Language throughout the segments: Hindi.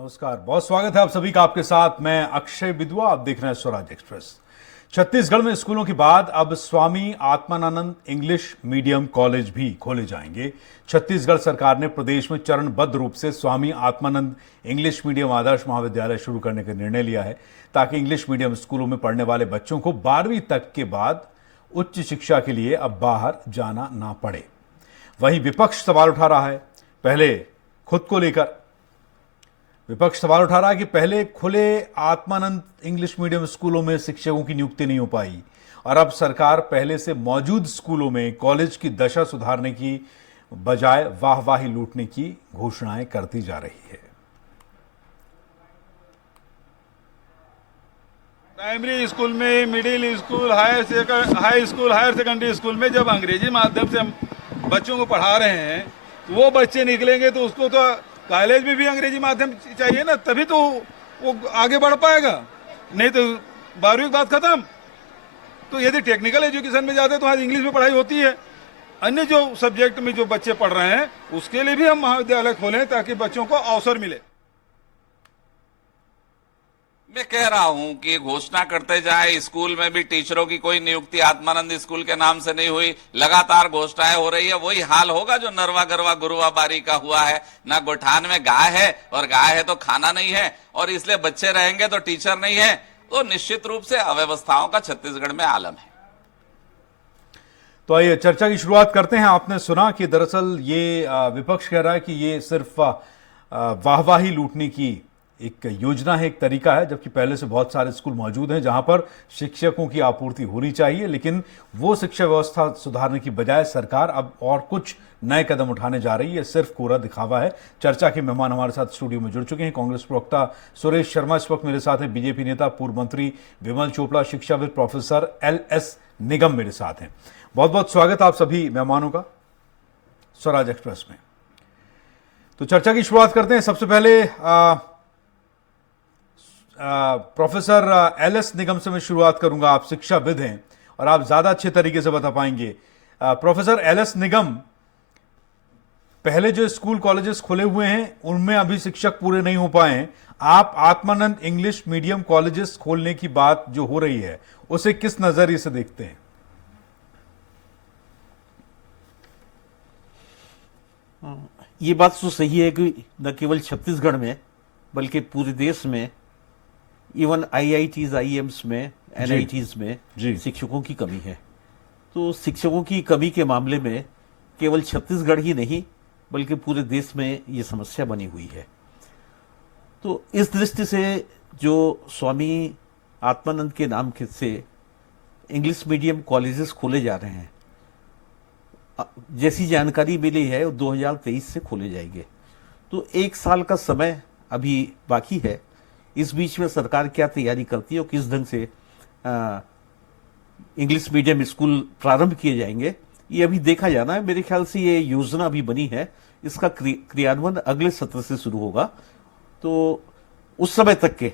नमस्कार, बहुत स्वागत है आप सभी का। आपके साथ मैं अक्षय विद्वा। आप देख रहे हैं स्वराज एक्सप्रेस। छत्तीसगढ़ में स्कूलों के बाद अब Swami Atmanand English medium college भी खोले जाएंगे। छत्तीसगढ़ सरकार ने प्रदेश में चरणबद्ध रूप से स्वामी आत्मानंद इंग्लिश मीडियम आदर्श महाविद्यालय शुरू करने का निर्णय लिया है, ताकि इंग्लिश मीडियम स्कूलों में पढ़ने वाले बच्चों को 12वीं तक के बाद उच्च शिक्षा के लिए अब बाहर जाना ना पड़े। वहीं विपक्ष सवाल उठा रहा है। विपक्ष सवाल उठा रहा है कि पहले खुले आत्मानंद इंग्लिश मीडियम स्कूलों में शिक्षकों की नियुक्ति नहीं हो पाई और अब सरकार पहले से मौजूद स्कूलों में कॉलेज की दशा सुधारने की बजाय वाहवाही लूटने की घोषणाएं करती जा रही है। प्राइमरी स्कूल में, middle school, high school, higher secondary school में जब अंग्रेजी माध्यम से हम बच्चों को पढ़ा रहे हैं, तो वो बच्चे निकलेंगे तो उसको तो कॉलेज में भी अंग्रेजी माध्यम चाहिए ना, तभी तो वो आगे बढ़ पाएगा। नहीं तो 12वीं की बात खत्म। तो यदि टेक्निकल एजुकेशन में जाते तो आज इंग्लिश में पढ़ाई होती है। अन्य जो सब्जेक्ट में जो बच्चे पढ़ रहे हैं उसके लिए भी हम महाविद्यालय खोलें ताकि बच्चों को अवसर मिले। मैं कह रहा हूं कि घोषणा करते जाए, स्कूल में भी टीचरों की कोई नियुक्ति आत्मानंद स्कूल के नाम से नहीं हुई, लगातार घोषणाएं हो रही है। वही हाल होगा जो नरवा गरवा गुरुआ बारी का हुआ है। ना गोठान में गाय है, और गाय है तो खाना नहीं है, और इसलिए बच्चे रहेंगे तो टीचर नहीं है। तो निश्चित रूप से अव्यवस्थाओं का छत्तीसगढ़ में आलम है। तो आइए चर्चा की शुरुआत करते हैं। आपने सुना कि दरअसल ये विपक्ष कह रहा है कि ये सिर्फ वाहवाही लूटने की एक योजना है, एक तरीका है, जबकि पहले से बहुत सारे स्कूल मौजूद हैं जहां पर शिक्षकों की आपूर्ति होनी चाहिए, लेकिन वो शिक्षा व्यवस्था सुधारने की बजाय सरकार अब और कुछ नए कदम उठाने जा रही है। सिर्फ कोरा दिखावा है। चर्चा के मेहमान हमारे साथ स्टूडियो में जुड़ चुके हैं। कांग्रेस प्रवक्ता सुरेश शर्मा इस वक्त मेरे साथ हैं, बीजेपी नेता पूर्व मंत्री विमल चोपड़ा, शिक्षाविद प्रोफेसर LS निगम मेरे साथ हैं। बहुत बहुत स्वागत आप सभी मेहमानों का स्वराज एक्सप्रेस में। तो चर्चा की शुरुआत करते हैं। सबसे पहले प्रोफेसर LS निगम से मैं शुरुआत करूंगा। आप शिक्षाविद हैं और आप ज्यादा अच्छे तरीके से बता पाएंगे। प्रोफेसर LS निगम, पहले जो स्कूल कॉलेजेस खुले हुए हैं उनमें अभी शिक्षक पूरे नहीं हो पाए हैं। आप आत्मानंद इंग्लिश मीडियम कॉलेजेस खोलने की बात जो हो रही है उसे किस नजरिए से देखते हैं? ये बात तो सही है कि न केवल छत्तीसगढ़ में बल्कि पूरे देश में, इवन IITs, IIMs में, NITs में शिक्षकों की कमी है। तो शिक्षकों की कमी के मामले में केवल छत्तीसगढ़ ही नहीं बल्कि पूरे देश में ये समस्या बनी हुई है। तो इस दृष्टि से जो स्वामी आत्मानंद के नाम से इंग्लिश मीडियम कॉलेजेस खोले जा रहे हैं, जैसी जानकारी मिली है 2023 से खोले जाएंगे। तो 1 साल का समय अभी बाकी है। इस बीच में सरकार क्या तैयारी करती है और किस ढंग से इंग्लिश मीडियम स्कूल प्रारंभ किए जाएंगे, ये अभी देखा जाना है। मेरे ख्याल से ये योजना अभी बनी है, इसका क्रियान्वयन अगले सत्र से शुरू होगा। तो उस समय तक के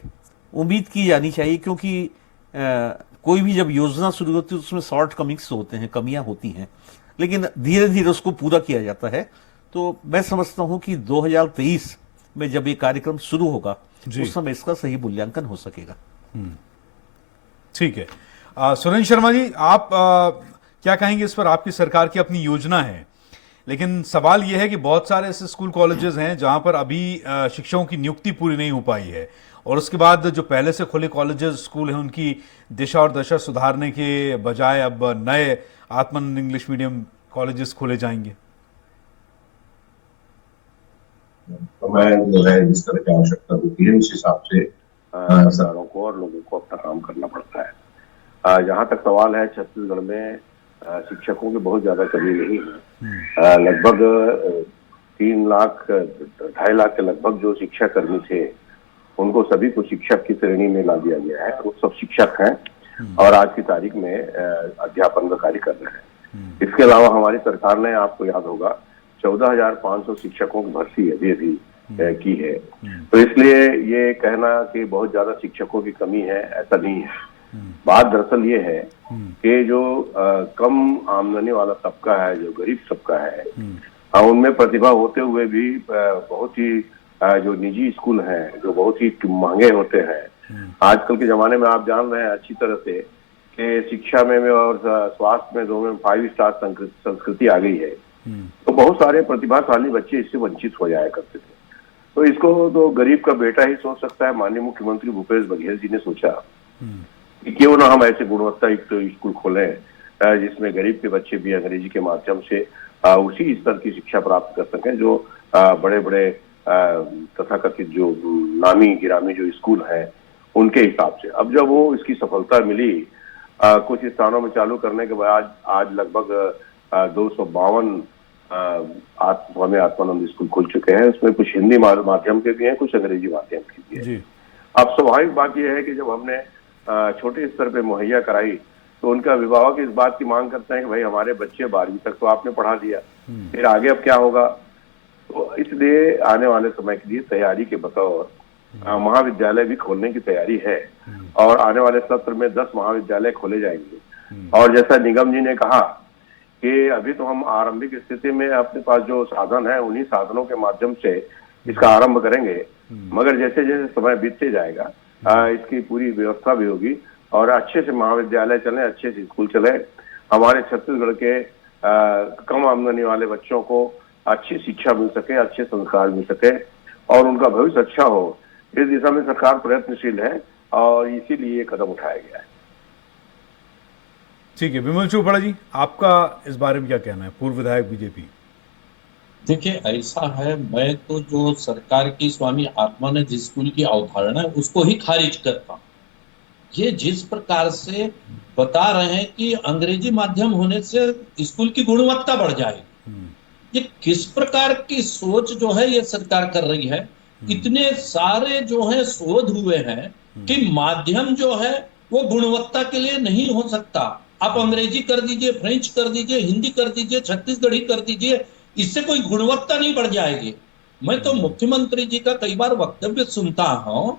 उम्मीद की जानी चाहिए, क्योंकि कोई भी जब योजना शुरू होती है उसमें शॉर्ट कमिंग्स होते हैं, कमियां होती हैं, लेकिन धीरे धीरे उसको पूरा किया जाता है। तो मैं समझता हूं कि 2023 में जब ये कार्यक्रम शुरू होगा उस समय इसका सही मूल्यांकन हो सकेगा। ठीक है। सुरेश शर्मा जी, आप क्या कहेंगे इस पर? आपकी सरकार की अपनी योजना है, लेकिन सवाल यह है कि बहुत सारे ऐसे स्कूल कॉलेजेस हैं जहां पर अभी शिक्षकों की नियुक्ति पूरी नहीं हो पाई है, और उसके बाद जो पहले से खुले कॉलेजेस, स्कूल हैं, उनकी दिशा और दशा सुधारने के बजाय अब नए आत्मानंद इंग्लिश मीडियम कॉलेजेस खोले जाएंगे। तो मैं जो है जिस तरह की आवश्यकता होती है उस हिसाब से सरकारों को और लोगों को अपना काम करना पड़ता है। जहाँ तक सवाल है, छत्तीसगढ़ में शिक्षकों की बहुत ज्यादा कमी नहीं है। लगभग 3 लाख 2.5 लाख के लगभग जो शिक्षा कर्मी थे उनको सभी को शिक्षक की श्रेणी में ला दिया गया है। वो सब शिक्षक हैं और आज की तारीख में अध्यापन का कार्य कर रहे हैं। इसके अलावा हमारी सरकार ने, आपको याद होगा, 14,500 शिक्षकों की भर्ती अभी की है। तो इसलिए ये कहना कि बहुत ज्यादा शिक्षकों की कमी है, ऐसा नहीं है। बात दरअसल ये है कि जो कम आमदनी वाला तबका है, जो गरीब तबका है, उनमें प्रतिभा होते हुए भी बहुत ही जो निजी स्कूल हैं जो बहुत ही महंगे होते हैं, आजकल के जमाने में आप जान रहे हैं अच्छी तरह से कि शिक्षा में और स्वास्थ्य में दोनों में 5 स्टार संस्कृति आ गई है। तो बहुत सारे प्रतिभाशाली बच्चे इससे वंचित हो जाया करते थे। तो इसको तो गरीब का बेटा ही सोच सकता है। माननीय मुख्यमंत्री भूपेश बघेल जी ने सोचा कि क्यों ना हम ऐसे गुणवत्ता युक्त स्कूल खोलें जिसमें गरीब के बच्चे भी अंग्रेजी के माध्यम से उसी स्तर की शिक्षा प्राप्त कर सकें जो बड़े बड़े तथाकथित जो नामी गिरामी जो स्कूल हैं उनके हिसाब से। अब जब वो इसकी सफलता मिली, कुछ स्थानों में चालू करने के बाद आज लगभग 252 स्वामी आत्मानंद स्कूल खुल चुके हैं। उसमें कुछ हिंदी माध्यम के भी हैं, कुछ अंग्रेजी माध्यम के भी हैं। अब स्वाभाविक बात यह है कि जब हमने छोटे स्तर पे मुहैया कराई तो उनका अभिभावक इस बात की मांग करते हैं कि भाई हमारे बच्चे 12वीं तक तो आपने पढ़ा दिया, फिर आगे अब क्या होगा। तो इसलिए आने वाले समय के लिए तैयारी के बतौर महाविद्यालय भी खोलने की तैयारी है और आने वाले सत्र में 10 महाविद्यालय खोले जाएंगे। और जैसा निगम जी ने कहा कि अभी तो हम आरंभिक स्थिति में अपने पास जो साधन है उन्हीं साधनों के माध्यम से इसका आरंभ करेंगे, मगर जैसे जैसे समय बीतते जाएगा इसकी पूरी व्यवस्था भी होगी और अच्छे से महाविद्यालय चले, अच्छे से स्कूल चले, हमारे छत्तीसगढ़ के कम आमदनी वाले बच्चों को अच्छी शिक्षा मिल सके, अच्छे संस्कार मिल सके और उनका भविष्य अच्छा हो। इस दिशा में सरकार प्रयत्नशील है और इसीलिए ये कदम उठाया गया है। ठीक है, विमल चोपड़ा जी, आपका इस बारे में क्या कहना है, पूर्व विधायक बीजेपी? देखिए, ऐसा है, मैं तो जो सरकार की स्वामी आत्मानंद स्कूल की अवधारणा है उसको ही खारिज करता हूँ। ये जिस प्रकार से बता रहे हैं कि अंग्रेजी माध्यम होने से स्कूल की गुणवत्ता बढ़ जाएगी, ये किस प्रकार की सोच जो है ये सरकार कर रही है। इतने सारे जो है शोध हुए हैं कि माध्यम जो है वो गुणवत्ता के लिए नहीं हो सकता। आप अंग्रेजी कर दीजिए, फ्रेंच कर दीजिए, हिंदी कर दीजिए, छत्तीसगढ़ी कर दीजिए, इससे कोई गुणवत्ता नहीं बढ़ जाएगी। मैं तो मुख्यमंत्री जी का कई बार वक्तव्य सुनता हूं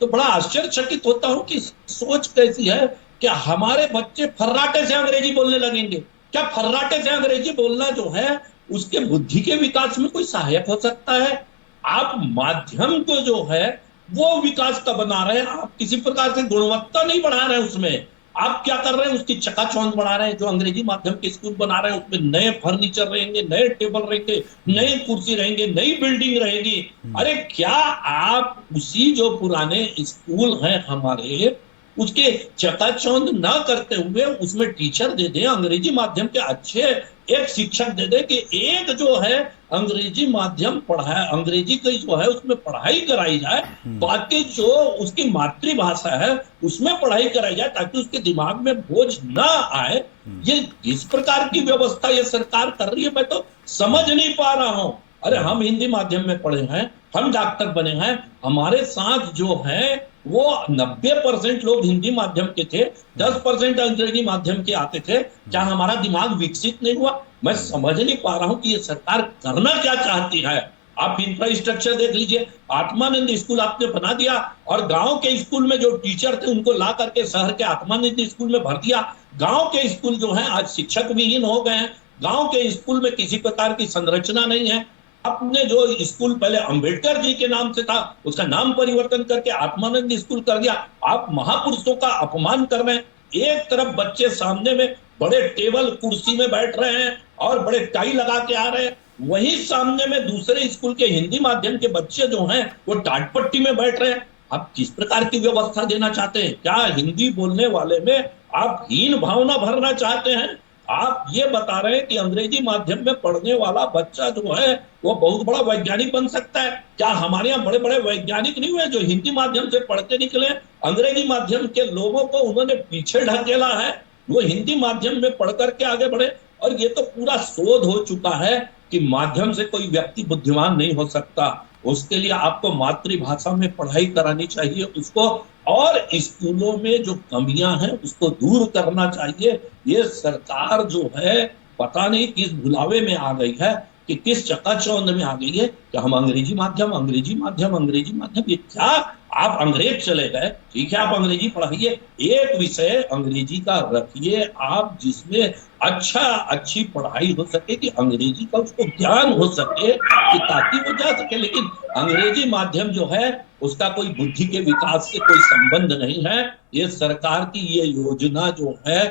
तो बड़ा आश्चर्यचकित होता हूं कि सोच कैसी है कि हमारे बच्चे फर्राटे से अंग्रेजी बोलने लगेंगे। क्या फर्राटे से अंग्रेजी बोलना जो है उसके बुद्धि के विकास में कोई सहायक हो सकता है? आप माध्यम को जो है वो विकास का बना रहे हैं, आप किसी प्रकार से गुणवत्ता नहीं बढ़ा रहे हैं उसमें। आप क्या कर रहे हैं, उसकी चकाचौंध बढ़ा रहे हैं। जो अंग्रेजी माध्यम के स्कूल बना रहे हैं उसमें नए फर्नीचर रहेंगे, नए टेबल रहेंगे, नई कुर्सी रहेंगे, नई बिल्डिंग रहेगी। अरे क्या आप उसी जो पुराने स्कूल हैं हमारे उसके चकाचौंध ना करते हुए उसमें टीचर दे दें, अंग्रेजी माध्यम के अच्छे एक शिक्षक दे दे कि एक जो है अंग्रेजी माध्यम पढ़ाया, अंग्रेजी की जो है उसमें पढ़ाई कराई जाए, बाकी जो उसकी मातृभाषा है उसमें पढ़ाई कराई जाए ताकि उसके दिमाग में बोझ ना आए। ये इस प्रकार की व्यवस्था ये सरकार कर रही है, मैं तो समझ नहीं पा रहा हूं। अरे हम हिंदी माध्यम में पढ़े हैं, हम डॉक्टर बने हैं, हमारे साथ जो है वो 90% लोग हिंदी माध्यम के थे, 10% अंग्रेजी माध्यम के आते थे। क्या हमारा दिमाग विकसित नहीं हुआ? मैं समझ नहीं पा रहा हूं कि ये सरकार करना क्या चाहती है। आप इंफ्रास्ट्रक्चर देख लीजिए, आत्मानंद स्कूल आपने बना दिया और गांव के स्कूल में जो टीचर थे उनको ला करके शहर के आत्मानंद स्कूल में भर दिया। गांव के स्कूल जो है आज शिक्षक विहीन हो गए हैं। गांव के स्कूल में किसी प्रकार की संरचना नहीं है। आपने जो स्कूल पहले अंबेडकर जी के नाम से था उसका नाम परिवर्तन करके आत्मानंद स्कूल कर दिया। आप महापुरुषों का अपमान कर रहे हैं। एक तरफ बच्चे सामने में बड़े टेबल कुर्सी में बैठ रहे हैं और बड़े टाई लगा के आ रहे हैं, वहीं सामने में दूसरे स्कूल के हिंदी माध्यम के बच्चे जो हैं वो टाट पट्टी में बैठ रहे हैं। आप किस प्रकार की व्यवस्था देना चाहते हैं? क्या हिंदी बोलने वाले में आप हीन भावना भरना चाहते हैं? आप ये बता रहे हैं कि अंग्रेजी माध्यम में पढ़ने वाला बच्चा जो है वो बहुत बड़ा वैज्ञानिक बन सकता है। क्या हमारे यहाँ बड़े बड़े वैज्ञानिक नहीं हुए जो हिंदी माध्यम से पढ़ते निकले? अंग्रेजी माध्यम के लोगों को उन्होंने पीछे ढकेला है, वो हिंदी माध्यम में पढ़ करके आगे बढ़े। और ये तो पूरा शोध हो चुका है कि माध्यम से कोई व्यक्ति बुद्धिमान नहीं हो सकता। उसके लिए आपको मातृभाषा में पढ़ाई करानी चाहिए उसको, और स्कूलों में जो कमियां हैं उसको दूर करना चाहिए। ये सरकार जो है पता नहीं किस भुलावे में आ गई है कि किस चकाचौंध में आ गई है कि हम अंग्रेजी माध्यम अंग्रेजी माध्यम अंग्रेजी माध्यम, ये क्या? आप अंग्रेज चले गए, ठीक है, आप अंग्रेजी पढ़ाइए, एक विषय अंग्रेजी का रखिए आप जिसमें अच्छी पढ़ाई हो सके, कि अंग्रेजी का उसको ज्ञान हो सके, कि ताकि वो जा सके। लेकिन अंग्रेजी माध्यम जो है उसका कोई बुद्धि के विकास से कोई संबंध नहीं है। ये सरकार की ये योजना जो है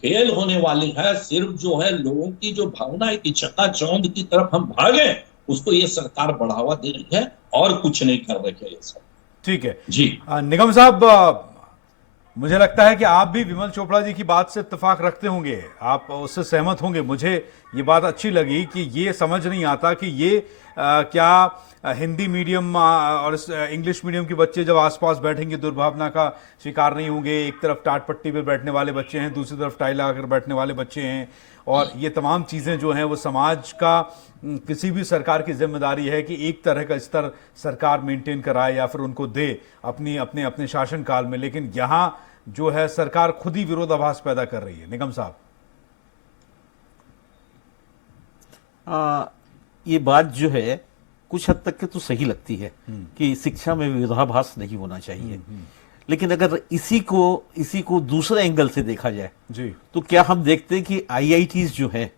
फेल होने वाली है। सिर्फ जो है लोगों की जो भावना है कि चकाचौंध की तरफ हम भागे, उसको ये सरकार बढ़ावा दे रही है और कुछ नहीं कर रही है ये सब। ठीक है जी निगम साहब, मुझे लगता है कि आप भी विमल चोपड़ा जी की बात से इत्तेफाक रखते होंगे, आप उससे सहमत होंगे। मुझे ये बात अच्छी लगी कि ये समझ नहीं आता कि ये क्या हिंदी मीडियम और इंग्लिश मीडियम के बच्चे जब आसपास बैठेंगे दुर्भावना का शिकार नहीं होंगे। एक तरफ टाट पट्टी पे बैठने वाले बच्चे हैं, दूसरी तरफ टाई लगाकर बैठने वाले बच्चे हैं, और ये तमाम चीज़ें जो हैं वो समाज का किसी भी सरकार की जिम्मेदारी है कि एक तरह का स्तर सरकार मेंटेन कराए या फिर उनको दे अपने अपने शासनकाल में। लेकिन यहाँ जो है सरकार खुद ही विरोधाभास पैदा कर रही है। निगम साहब, ये बात जो है कुछ हद तक के तो सही लगती है कि शिक्षा में विरोधाभास नहीं होना चाहिए। लेकिन अगर इसी को दूसरे एंगल से देखा जाए जी, तो क्या हम देखते हैं कि IITs जो है,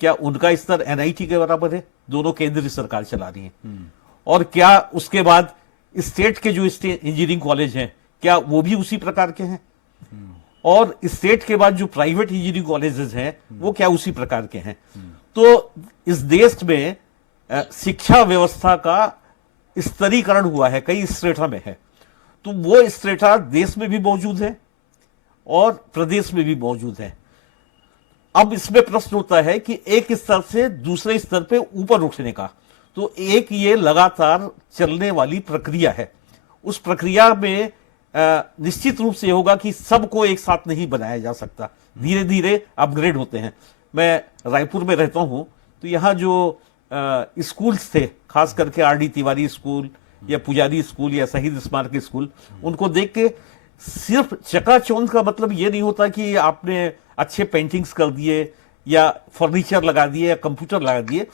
क्या उनका स्तर NIT के बराबर है? दोनों केंद्रीय सरकार चला रही है। और क्या उसके बाद स्टेट के जो इंजीनियरिंग कॉलेज हैं, क्या वो भी उसी प्रकार के हैं? और स्टेट के बाद जो प्राइवेट इंजीनियरिंग कॉलेजेस हैं, वो क्या उसी प्रकार के हैं? तो इस देश में शिक्षा व्यवस्था का स्तरीकरण हुआ है, कई स्ट्रेटा में है। तो वो स्ट्रेटा देश में भी मौजूद है और प्रदेश में भी मौजूद है। अब इसमें प्रश्न होता है कि एक स्तर से दूसरे स्तर पे ऊपर उठने का, तो एक ये लगातार चलने वाली प्रक्रिया है। उस प्रक्रिया में निश्चित रूप से होगा कि सबको एक साथ नहीं बनाया जा सकता, धीरे धीरे अपग्रेड होते हैं। मैं रायपुर में रहता हूं, तो यहाँ जो स्कूल्स थे, खास करके RD तिवारी स्कूल या पुजारी स्कूल या शहीद स्मारक स्कूल, उनको देख के सिर्फ चकाचौंध का मतलब ये नहीं होता कि आपने अच्छे पेंटिंग्स कर दिए या फर्नीचर लगा दिए या कंप्यूटर लगा दिए।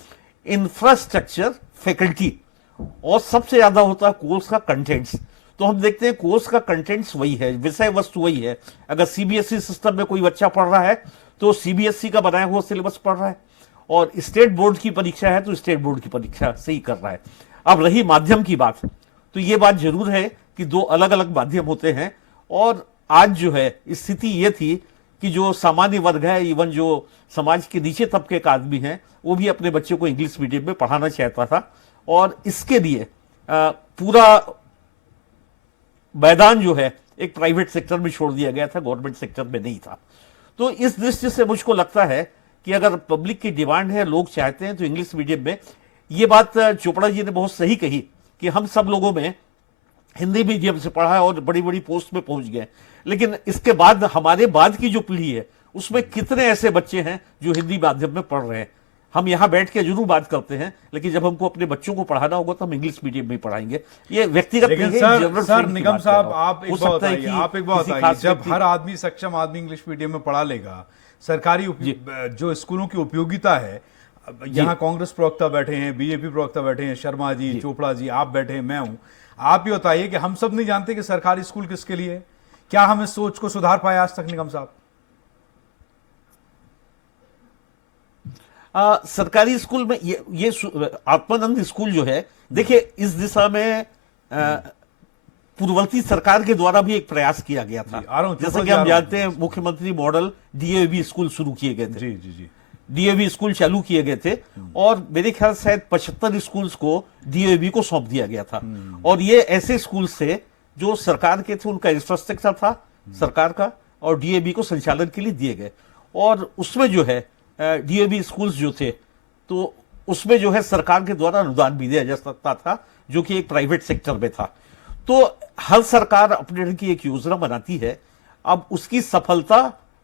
इंफ्रास्ट्रक्चर, फैकल्टी, और सबसे ज्यादा होता है कोर्स का कंटेंट्स। तो हम देखते हैं कोर्स का कंटेंट्स वही है, विषय वस्तु वही है। अगर CBSE सिस्टम में कोई बच्चा पढ़ रहा है तो CBSE का बनाया हुआ सिलेबस पढ़ रहा है, और स्टेट बोर्ड की परीक्षा है तो स्टेट बोर्ड की परीक्षा से ही कर रहा है। अब रही माध्यम की बात, तो ये बात जरूर है कि दो अलग अलग माध्यम होते हैं। और आज जो है स्थिति ये थी कि जो सामान्य वर्ग है, इवन जो समाज के नीचे तबके का आदमी है, वो भी अपने बच्चों को इंग्लिश मीडियम में पढ़ाना चाहता था, और इसके लिए पूरा मैदान जो है एक प्राइवेट सेक्टर में छोड़ दिया गया था, गवर्नमेंट सेक्टर में नहीं था। तो इस दृष्टि से मुझको लगता है कि अगर पब्लिक की डिमांड है, लोग चाहते हैं, तो इंग्लिश मीडियम में, ये बात चोपड़ा जी ने बहुत सही कही कि हम सब लोगों में हिंदी मीडियम से पढ़ा है और बड़ी बड़ी पोस्ट में पहुंच गए। लेकिन इसके बाद हमारे बाद की जो पीढ़ी है, उसमें कितने ऐसे बच्चे हैं जो हिंदी माध्यम में पढ़ रहे हैं? हम यहाँ बैठ के जरूर बात करते हैं, लेकिन जब हमको अपने बच्चों को पढ़ाना होगा तो हम इंग्लिश मीडियम में पढ़ाएंगे। ये व्यक्तिगत लेकिन नहीं है, सर निगम साहब, आप एक हो बात सकता है बताइए, कि आप एक बात किसी बताइए, खास जब व्यक्ति- हर आदमी, सक्षम आदमी इंग्लिश मीडियम में पढ़ा लेगा, सरकारी जो स्कूलों की उपयोगिता है, यहाँ कांग्रेस प्रवक्ता बैठे हैं, BJP प्रवक्ता बैठे हैं, शर्मा जी, चोपड़ा जी, आप बैठे हैं, मैं हूं, आप ये बताइए कि हम सब नहीं जानते कि सरकारी स्कूल किसके लिए है? क्या हम इस सोच को सुधार पाए आज तक निगम साहब? सरकारी स्कूल में ये आत्मानंद स्कूल जो है, देखिए इस दिशा में पूर्ववर्ती सरकार के द्वारा भी एक प्रयास किया गया था। जैसे कि हम जानते हैं मुख्यमंत्री मॉडल DAV स्कूल शुरू किए गए थे। जी जी जी, DAV स्कूल चालू किए गए थे, और मेरे ख्याल शायद 75 स्कूल्स को DAV को सौंप दिया गया था। और ये ऐसे स्कूल्स थे जो सरकार के थे, उनका इंफ्रास्ट्रक्चर था सरकार का, और DAV को संचालन के लिए दिए गए। और उसमें जो है DAV स्कूल्स जो थे, तो उसमें जो है सरकार के द्वारा अनुदान भी दिया जा सकता था, जो कि एक प्राइवेट सेक्टर में था। तो हर सरकार अपने ढंग की एक योजना बनाती है। अब उसकी सफलता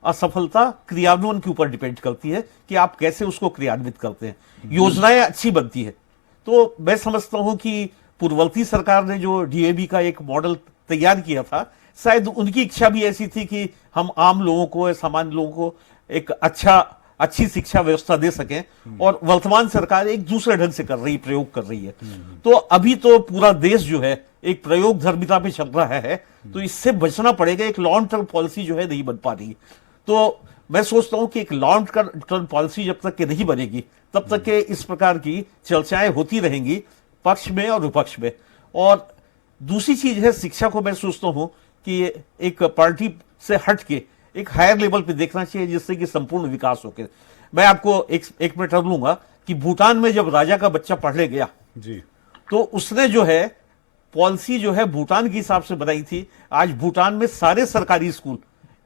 असफलता क्रियान्वयन के ऊपर डिपेंड करती है कि आप कैसे उसको क्रियान्वित करते हैं। योजनाएं अच्छी बनती है, तो मैं समझता हूं कि पूर्ववर्ती सरकार ने जो DAV का एक मॉडल तैयार किया था, शायद उनकी इच्छा भी ऐसी थी कि हम आम लोगों को, सामान्य लोगों को एक अच्छा अच्छी शिक्षा व्यवस्था दे सकें, और वर्तमान सरकार एक दूसरे ढंग से कर रही, प्रयोग कर रही है। तो अभी तो पूरा देश जो है एक प्रयोग धर्मिता पे चल रहा है, तो इससे बचना पड़ेगा। एक लॉन्ग टर्म पॉलिसी जो है नहीं बन पा रही। तो मैं सोचता हूं कि एक लॉन्ग टर्म पॉलिसी जब तक के नहीं बनेगी तब तक के इस प्रकार की चर्चाएं होती रहेंगी पक्ष में और विपक्ष में। और दूसरी चीज है, शिक्षा को मैं सोचता हूं कि एक पार्टी से हट के एक हायर लेवल पे देखना चाहिए, जिससे कि संपूर्ण विकास हो। मैं आपको एक मिनट रख लूंगा कि भूटान में जब राजा का बच्चा पढ़ने गया जी, तो उसने जो है पॉलिसी जो है भूटान के हिसाब से बनाई थी। आज भूटान में सारे सरकारी स्कूल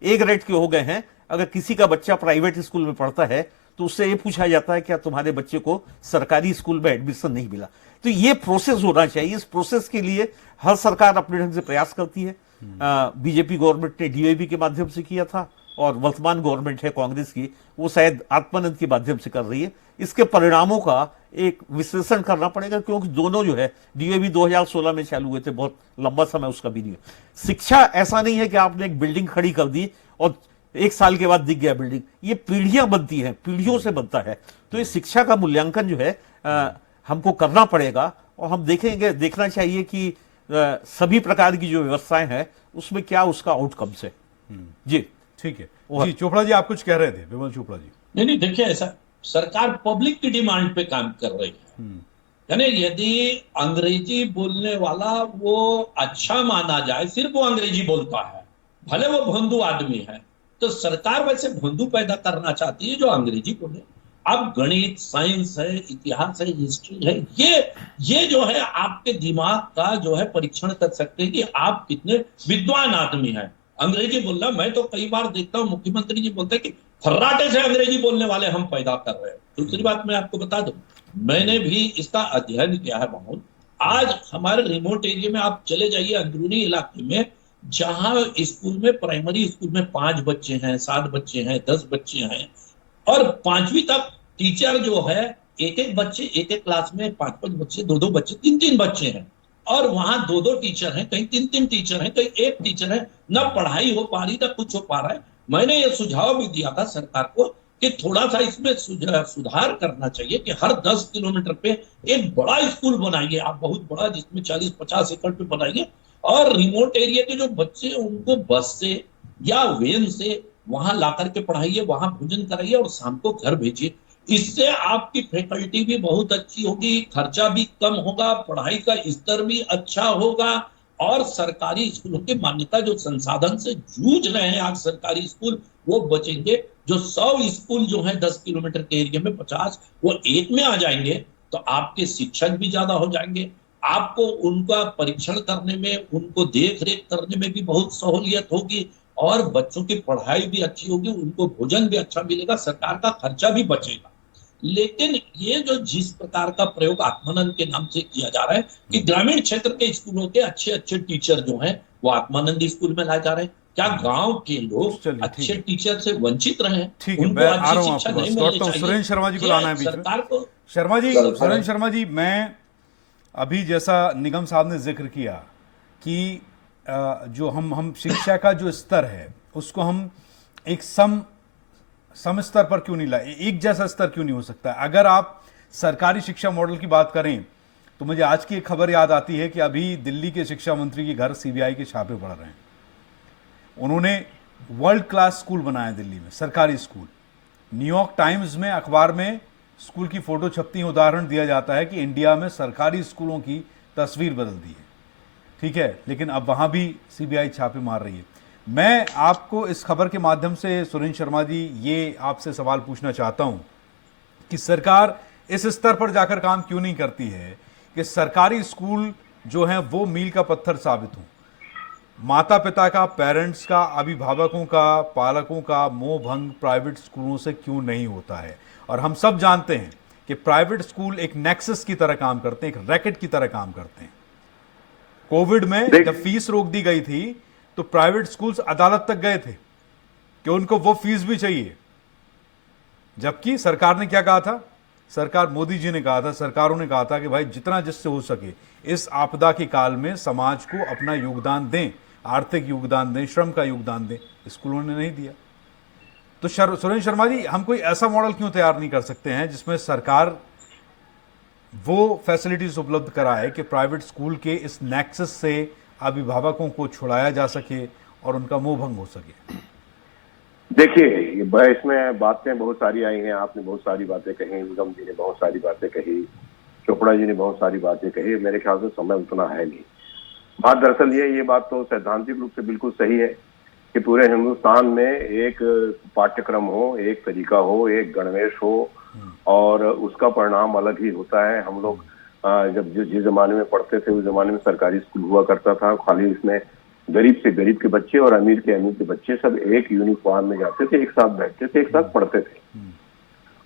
ए ग्रेड के हो गए हैं। अगर किसी का बच्चा प्राइवेट स्कूल में पढ़ता है तो उससे ये पूछा जाता है क्या तुम्हारे बच्चे को सरकारी स्कूल में एडमिशन नहीं मिला। तो ये प्रोसेस होना चाहिए। इस प्रोसेस के लिए हर सरकार अपने ढंग से प्रयास करती है। बीजेपी गवर्नमेंट ने डीओबी के माध्यम से किया था, और वर्तमान गवर्नमेंट है कांग्रेस की, वो शायद आत्मानंद के माध्यम से कर रही है। इसके परिणामों का एक विश्लेषण करना पड़ेगा, क्योंकि दोनों जो है डीओबी 2016 में चालू हुए थे, बहुत लंबा समय उसका भी नहीं है। शिक्षा ऐसा नहीं है कि आपने एक बिल्डिंग खड़ी कर दी और 1 साल के बाद दिख गया बिल्डिंग। ये पीढ़ियां बनती हैं, पीढ़ियों से बनता है। तो ये शिक्षा का मूल्यांकन जो है हमको करना पड़ेगा, और हम देखेंगे, देखना चाहिए कि सभी प्रकार की जो व्यवस्थाएं हैं उसमें क्या उसका आउटकम्स है। जी ठीक है। जी चोपड़ा जी, आप कुछ कह रहे थे, विमल चोपड़ा जी। नहीं, देखिए, ऐसा सरकार पब्लिक की डिमांड पे काम कर रही है। यानी यदि अंग्रेजी बोलने वाला वो अच्छा माना जाए, सिर्फ वो अंग्रेजी बोलता है, भले वो भोंदू आदमी है, तो सरकार वैसे भोंदू पैदा करना चाहती है जो अंग्रेजी बोले। अब गणित, साइंस है, इतिहास है, हिस्ट्री है, ये जो है आपके दिमाग का जो है परीक्षण कर सकते हैं कि आप कितने विद्वान आदमी हैं। अंग्रेजी बोलना, मैं तो कई बार देखता हूँ मुख्यमंत्री जी बोलते हैं कि फर्राटे से अंग्रेजी बोलने वाले हम पैदा कर रहे हैं। दूसरी बात मैं आपको बता दूं, मैंने भी इसका अध्ययन किया है बहुत। आज हमारे रिमोट एरिया में आप चले जाइए, अंदरूनी इलाके में, जहां स्कूल में, प्राइमरी स्कूल में 5 बच्चे हैं, 7 बच्चे हैं, 10 बच्चे हैं, और 5वीं तक टीचर जो है एक बच्चे, एक क्लास में 5 बच्चे, 2 बच्चे, 3 बच्चे हैं, और वहां 2 टीचर हैं, कहीं 3 टीचर हैं, कहीं 1 टीचर है। ना पढ़ाई हो पा रही, ना कुछ हो पा रहा है। मैंने ये सुझाव भी दिया था सरकार को कि थोड़ा सा इसमें सुधार करना चाहिए कि हर 10 किलोमीटर पे एक बड़ा स्कूल बनाइए आप, बहुत बड़ा, जिसमें 40-50 एकड़ पे बनाइए, और रिमोट एरिया के जो बच्चे उनको बस से या वेन से वहां ला करके पढ़ाइए, वहां भोजन कराइए और शाम को घर भेजिए। इससे आपकी फैकल्टी भी बहुत अच्छी होगी, खर्चा भी कम होगा, पढ़ाई का स्तर भी अच्छा होगा, और सरकारी स्कूलों की मान्यता, जो संसाधन से जूझ रहे हैं आज सरकारी स्कूल, वो बचेंगे। जो 100 स्कूल जो है 10 किलोमीटर के एरिया में, 50 वो एक में आ जाएंगे, तो आपके शिक्षक भी ज्यादा हो जाएंगे, आपको उनका परीक्षण करने में, उनको देख रेख करने में भी बहुत सहूलियत होगी, और बच्चों की पढ़ाई भी अच्छी होगी, उनको भोजन भी अच्छा मिलेगा, सरकार का खर्चा भी बचेगा। लेकिन ये जो जिस प्रकार का प्रयोग आत्मानंद के नाम से किया जा रहा है कि ग्रामीण क्षेत्र के स्कूलों के अच्छे टीचर जो हैं वो आत्मानंद स्कूल में लाए जा रहे हैं, क्या गांव के लोग अच्छे टीचर से वंचित रहे हैं? ठीक है, उनको मैं आ अच्छी रहा हूं शिक्षा आपके नहीं पास। मिलनी डॉक्टर चाहिए। सुरेंद्र शर्मा जी को लाना है बीच में। सरकार को सुरेंद्र शर्मा जी, मैं अभी जैसा निगम साहब ने जिक्र किया कि जो हम शिक्षा का जो स्तर है उसको हम एक सम स्तर पर क्यों नहीं लाए, एक जैसा स्तर क्यों नहीं हो सकता? अगर आप सरकारी शिक्षा मॉडल की बात करें तो मुझे आज की एक खबर याद आती है कि अभी दिल्ली के शिक्षा मंत्री के घर सीबीआई के छापे पड़ रहे हैं। उन्होंने वर्ल्ड क्लास स्कूल बनाया दिल्ली में, सरकारी स्कूल। न्यूयॉर्क टाइम्स में, अखबार में स्कूल की फोटो छपती है, उदाहरण दिया जाता है कि इंडिया में सरकारी स्कूलों की तस्वीर बदल दी है। ठीक है, लेकिन अब वहां भी सीबीआई छापे मार रही है। मैं आपको इस खबर के माध्यम से सुरेंद्र शर्मा जी ये आपसे सवाल पूछना चाहता हूं कि सरकार इस स्तर पर जाकर काम क्यों नहीं करती है कि सरकारी स्कूल जो हैं वो मील का पत्थर साबित हों। माता पिता का, पेरेंट्स का, अभिभावकों का, पालकों का मोह भंग प्राइवेट स्कूलों से क्यों नहीं होता है? और हम सब जानते हैं कि प्राइवेट स्कूल एक नेक्सस की तरह काम करते हैं, एक रैकेट की तरह काम करते हैं। कोविड में जब फीस रोक दी गई थी तो प्राइवेट स्कूल्स अदालत तक गए थे कि उनको वो फीस भी चाहिए, जबकि सरकार ने क्या कहा था? सरकार, मोदी जी ने कहा था, सरकारों ने कहा था कि भाई जितना जिससे हो सके इस आपदा के काल में समाज को अपना योगदान दें, आर्थिक योगदान दें, श्रम का योगदान दें। स्कूलों ने नहीं दिया। तो सुरेंद्र शर्मा जी, हम कोई ऐसा मॉडल क्यों तैयार नहीं कर सकते हैं जिसमें सरकार वो फैसिलिटीज उपलब्ध कराए कि प्राइवेट स्कूल के इस नेक्सस से अभिभावकों को छुड़ाया जा सके और उनका मोह भंग हो सके? देखिए, इसमें बातें बहुत सारी आई हैं। आपने बहुत सारी बातें कही, निगम जी ने बहुत सारी बातें कही, चोपड़ा जी ने बहुत सारी बातें कही। मेरे ख्याल से समय उतना है नहीं। बात दरअसल ये बात तो सैद्धांतिक रूप से बिल्कुल सही है कि पूरे हिंदुस्तान में एक पाठ्यक्रम हो, एक तरीका हो, एक गणवेश हो और उसका परिणाम अलग ही होता है। हम लोग जब जिस जमाने में पढ़ते थे उस जमाने में सरकारी स्कूल हुआ करता था। खाली इसमें गरीब से गरीब के बच्चे और अमीर के बच्चे सब एक यूनिफॉर्म में जाते थे, एक साथ बैठते थे, एक साथ पढ़ते थे।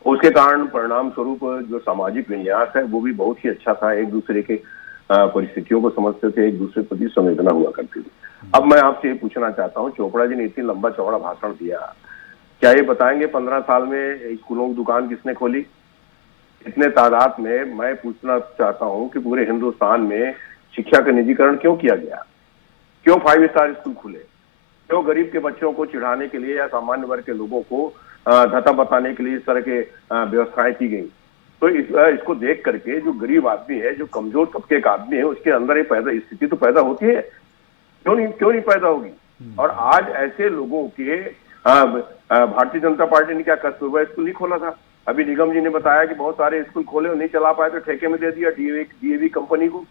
उसके कारण परिणाम स्वरूप जो सामाजिक विन्यास है वो भी बहुत ही अच्छा था। एक दूसरे के परिस्थितियों को समझते थे, एक दूसरे के प्रति संवेदना हुआ करती थी। अब मैं आपसे ये पूछना चाहता हूँ, चोपड़ा जी ने इतनी लंबा चौड़ा भाषण दिया, क्या ये बताएंगे 15 साल में स्कूलों की दुकान किसने खोली? इतने तादाद में मैं पूछना चाहता हूँ कि पूरे हिंदुस्तान में शिक्षा का निजीकरण क्यों किया गया? क्यों 5 स्टार स्कूल खुले? क्यों गरीब के बच्चों को चिढ़ाने के लिए या सामान्य वर्ग के लोगों को धता बताने के लिए इस तरह के व्यवस्थाएं की गई? तो इसको देख करके जो गरीब आदमी है, जो कमजोर तबके का आदमी है, उसके अंदर ये स्थिति तो पैदा होती है। क्यों नहीं पैदा होगी? और आज ऐसे लोगों के भारतीय जनता पार्टी ने क्या कस्तूरबा स्कूल नहीं खोला था? अभी निगम जी ने बताया कि बहुत सारे स्कूल खोले और नहीं चला पाए तो ठेके में दे दिया डीएवी कंपनी को।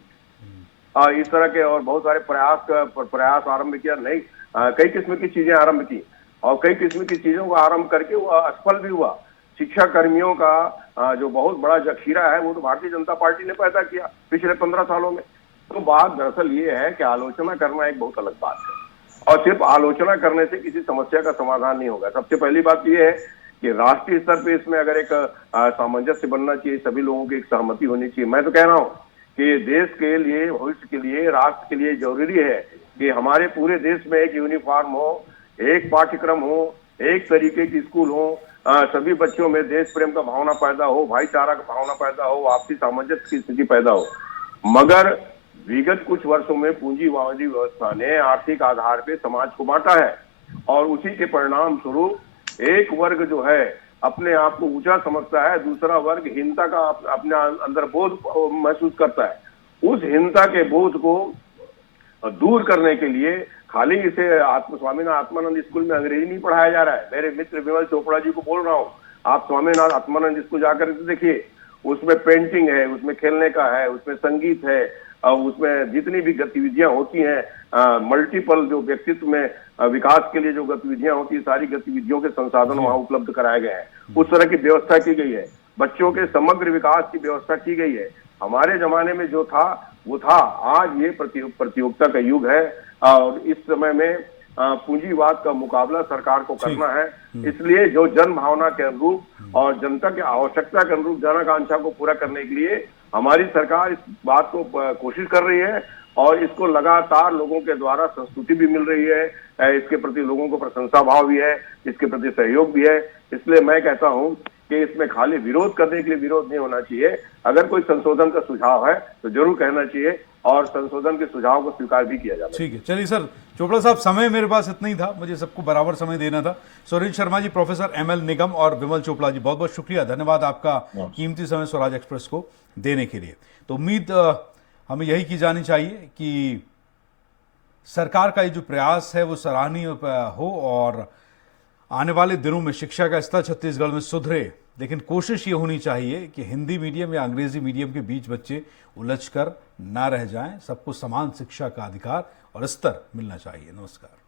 इस तरह के और बहुत सारे प्रयास आरंभ किया। नहीं, कई किस्म की चीजें आरंभ की और कई किस्म की चीजों को आरंभ करके वो असफल भी हुआ। शिक्षा कर्मियों का जो बहुत बड़ा जखीरा है वो तो भारतीय जनता पार्टी ने पैदा किया पिछले 15 सालों में। तो बात दरअसल ये है कि आलोचना करना एक बहुत अलग बात है और सिर्फ आलोचना करने से किसी समस्या का समाधान नहीं होगा। सबसे पहली बात ये है कि राष्ट्रीय स्तर पे इसमें अगर एक सामंजस्य बनना चाहिए, सभी लोगों की एक सहमति होनी चाहिए। मैं तो कह रहा हूँ कि देश के लिए, भविष्य के लिए, राष्ट्र के लिए जरूरी है कि हमारे पूरे देश में एक यूनिफॉर्म हो, एक पाठ्यक्रम हो, एक तरीके की स्कूल हो, सभी बच्चों में देश प्रेम का भावना पैदा हो, भाईचारा का भावना पैदा हो, आपसी सामंजस्य की स्थिति पैदा हो। मगर विगत कुछ वर्षों में पूंजीवादी व्यवस्था ने आर्थिक आधार पे समाज को बांटा है और उसी के परिणाम स्वरूप एक वर्ग जो है अपने आप को ऊंचा समझता है, दूसरा वर्ग हीनता का अपने अंदर बोध महसूस करता है। उस हीनता के बोध को दूर करने के लिए खाली इसे स्वामीनाथ आत्मानंद स्कूल में अंग्रेजी नहीं पढ़ाया जा रहा है। मेरे मित्र विमल चोपड़ा जी को बोल रहा हूँ, आप स्वामीनाथ आत्मानंद स्कूल जाकर देखिए, उसमें पेंटिंग है, उसमें खेलने का है, उसमें संगीत है, उसमें जितनी भी गतिविधियां होती हैं, मल्टीपल जो व्यक्तित्व में विकास के लिए जो गतिविधियां होती है, सारी गतिविधियों के संसाधन वहां उपलब्ध कराए गए हैं। उस तरह की व्यवस्था की गई है। बच्चों के समग्र विकास की व्यवस्था की गई है। हमारे जमाने में जो था वो था। आज ये प्रतियोगिता का युग है और इस समय में पूंजीवाद का मुकाबला सरकार को करना है। इसलिए जो जन भावना के अनुरूप और जनता की आवश्यकता के अनुरूप जन आकांक्षा को पूरा करने के लिए हमारी सरकार इस बात को कोशिश कर रही है और इसको लगातार लोगों के द्वारा संस्तुति भी मिल रही है, इसके प्रति लोगों को प्रशंसा भाव भी है, इसके प्रति सहयोग भी है। इसलिए मैं कहता हूं कि इसमें खाली विरोध करने के लिए विरोध नहीं होना चाहिए। अगर कोई संशोधन का सुझाव है तो जरूर कहना चाहिए और संशोधन के सुझाव को स्वीकार भी किया जाना। ठीक है, चलिए सर चोपड़ा साहब, समय मेरे पास इतना ही था, मुझे सबको बराबर समय देना था। सुरेंद्र शर्मा जी, प्रोफेसर ML निगम और विमल चोपड़ा जी, बहुत बहुत शुक्रिया, धन्यवाद आपका कीमती समय स्वराज एक्सप्रेस को देने के लिए। तो उम्मीद हमें यही की जानी चाहिए कि सरकार का ये जो प्रयास है वो सराहनीय हो और आने वाले दिनों में शिक्षा का स्तर छत्तीसगढ़ में सुधरे। लेकिन कोशिश ये होनी चाहिए कि हिंदी मीडियम या अंग्रेजी मीडियम के बीच बच्चे उलझकर ना रह जाएं। सबको समान शिक्षा का अधिकार और स्तर मिलना चाहिए। नमस्कार।